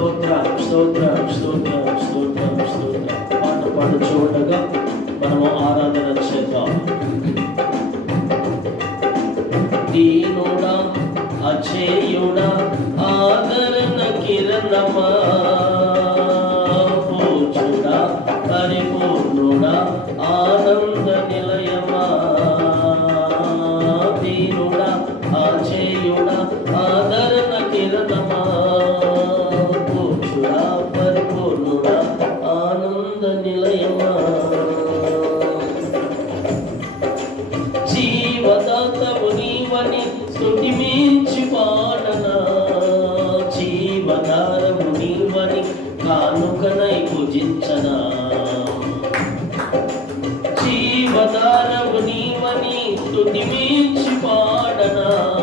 స్తోత్ర స్తోత్ర స్తోత్ర స్తోత్ర స్తోత్ర పాట పాడుచూ ఉండగా మనము ఆరాధన చేద్దాం. దీనుడా అచేయుడా ఆదరణ కిరణమా? శృతి మించి పాడనా? జీవనారము నీవని కానుకనై పూజించనా జీవనారము నీవని శృతి మించి పాడనా?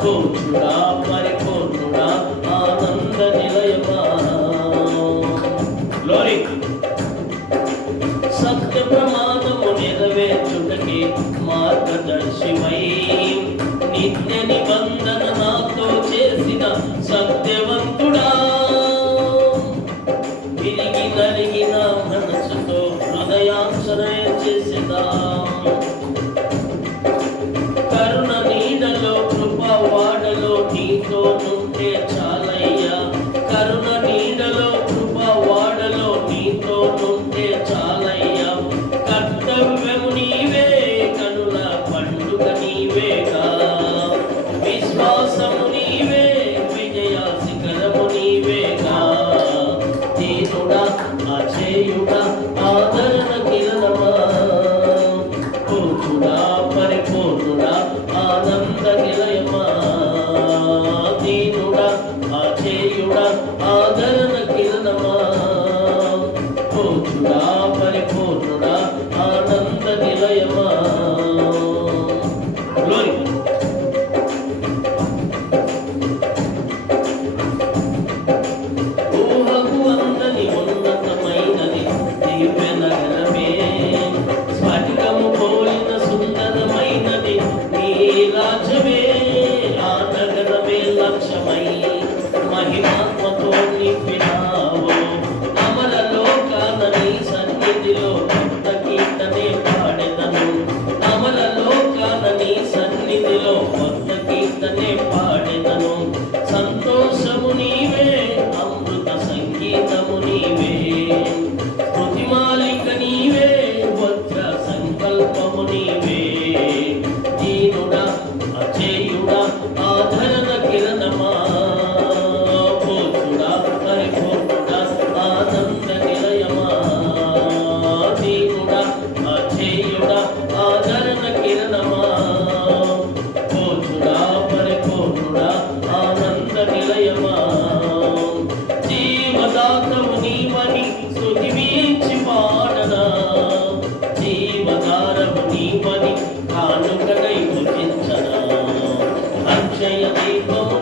పరిపూర్ణుడా పరిపూర్ణుడా ఆనంద నిలయమా? సత్య ప్రమాదము నెరవేర్చుటకి మార్గదర్శివై నిత్య నిబంధన నాతో చేసిన సత్యవంతు పరిపూర్ణుడా ఆనంద నిలయమా? జయ వైభవ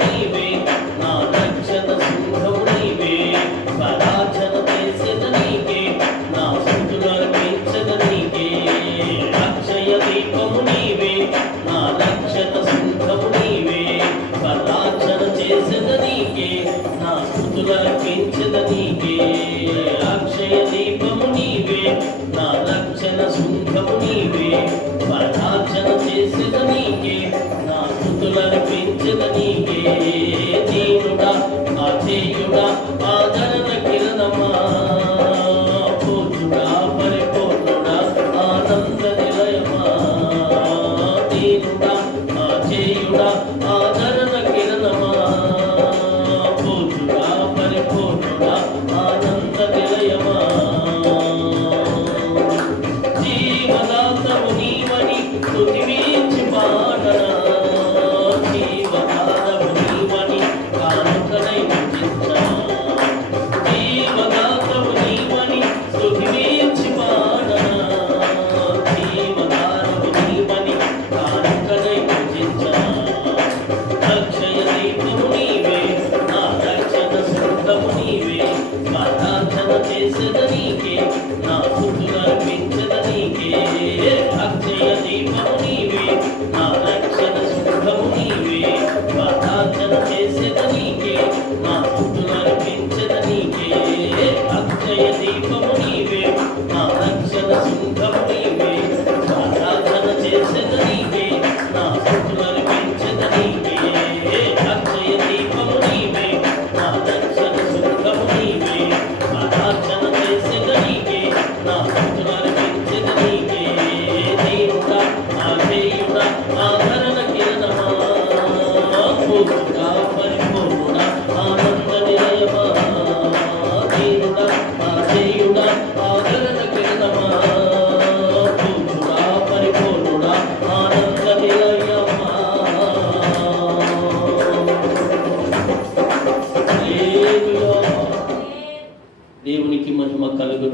するにけ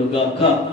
హల్లెలూయా.